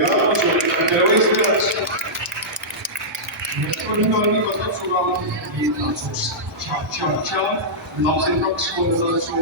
Ja, proszę, białej zbierać. Oryginalnie to słucham i na cóż, cia, cia, cia, na przykład szkoły zaczną